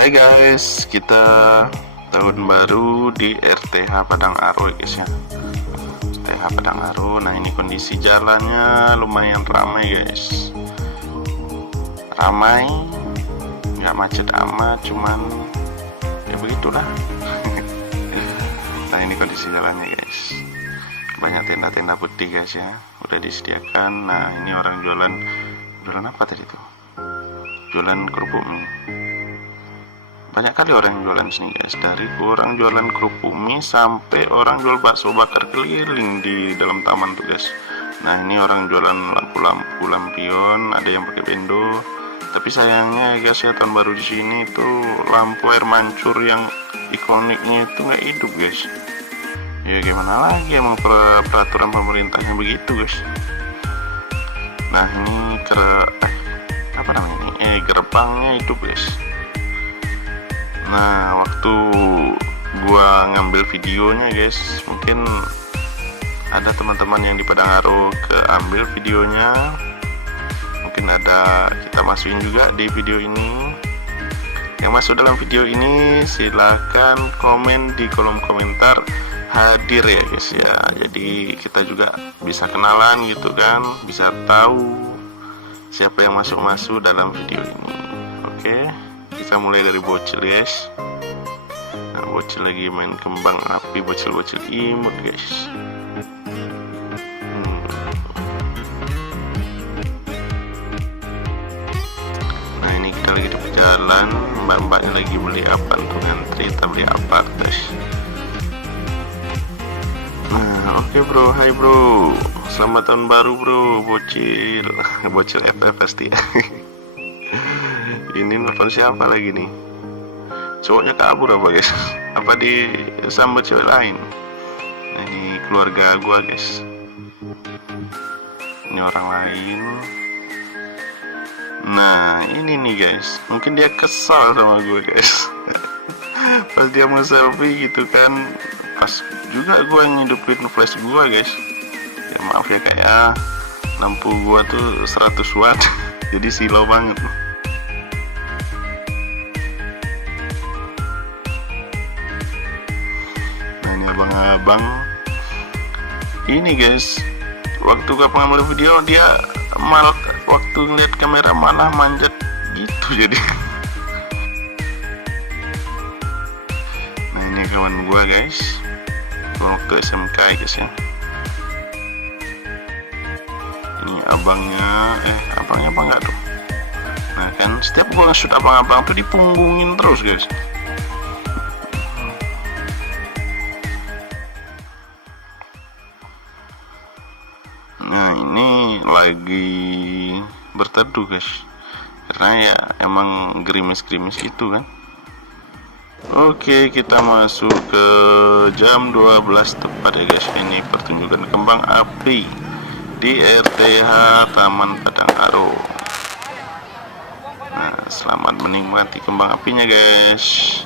Hai guys, kita tahun baru di RTH Padang Aro ya guys ya. RTH Padang Aro. Nah ini kondisi jalannya lumayan ramai guys. Ramai, nggak macet amat, cuman ya begitulah. Nah ini kondisi jalannya guys. Banyak tenda-tenda putih guys ya, udah disediakan. Nah ini orang jualan apa tadi tuh? Jualan kerupuk mie. Banyak kali orang yang jualan sini guys, dari orang jualan kerupuk mie sampai orang jual bakso bakar keliling di dalam taman tuh guys. Nah ini orang jualan lampu-lampu lampion, ada yang pakai bendo. Tapi sayangnya guys ya, tahun baru di sini tuh lampu air mancur yang ikoniknya itu nggak hidup guys. Ya gimana lagi, emang peraturan pemerintahnya begitu guys. Nah ini gerbangnya hidup guys. Nah waktu gua ngambil videonya guys, mungkin ada teman-teman yang di Padang Aro ambil videonya, mungkin ada kita masukin juga di video ini. Yang masuk dalam video ini silahkan komen di kolom komentar hadir ya guys ya, jadi kita juga bisa kenalan gitu kan, bisa tahu siapa yang masuk dalam video ini. Oke, kita mulai dari bocil guys. Nah, bocil lagi main kembang api, bocil-bocil imut guys. Nah ini kita lagi di perjalanan, mbak-mbaknya lagi beli apa tuh, ngantri kita beli apa guys. Nah oke bro, hai bro, selamat tahun baru bro, bocil FF pasti ya. Ini nelfon siapa lagi nih? Cowoknya kabur apa guys? Apa disambut cewek lain? Nah ini keluarga gua guys. Ini orang lain. Nah ini nih guys, mungkin dia kesal sama gue guys. Pas dia mau selfie gitu kan, pas juga gue ngidupin flash gue guys. Ya maaf ya, kayak lampu gue tuh 100 watt jadi silau banget. Nah ini abang-abang ini guys, waktu gue pengambil video dia malah waktu ngeliat kamera malah manjat gitu jadi. Nah ini kawan gua guys, waktu SMK guys ya. Ini abangnya apa enggak tuh? Nah kan setiap gua nge-shoot abang-abang tuh dipunggungin terus guys. Nah ini lagi berteduh guys, karena ya emang gerimis-gerimis itu kan. Oke, kita masuk ke jam 12 tepat ya guys. Ini pertunjukan kembang api di RTH Taman Padang Aro. Nah selamat menikmati kembang apinya guys.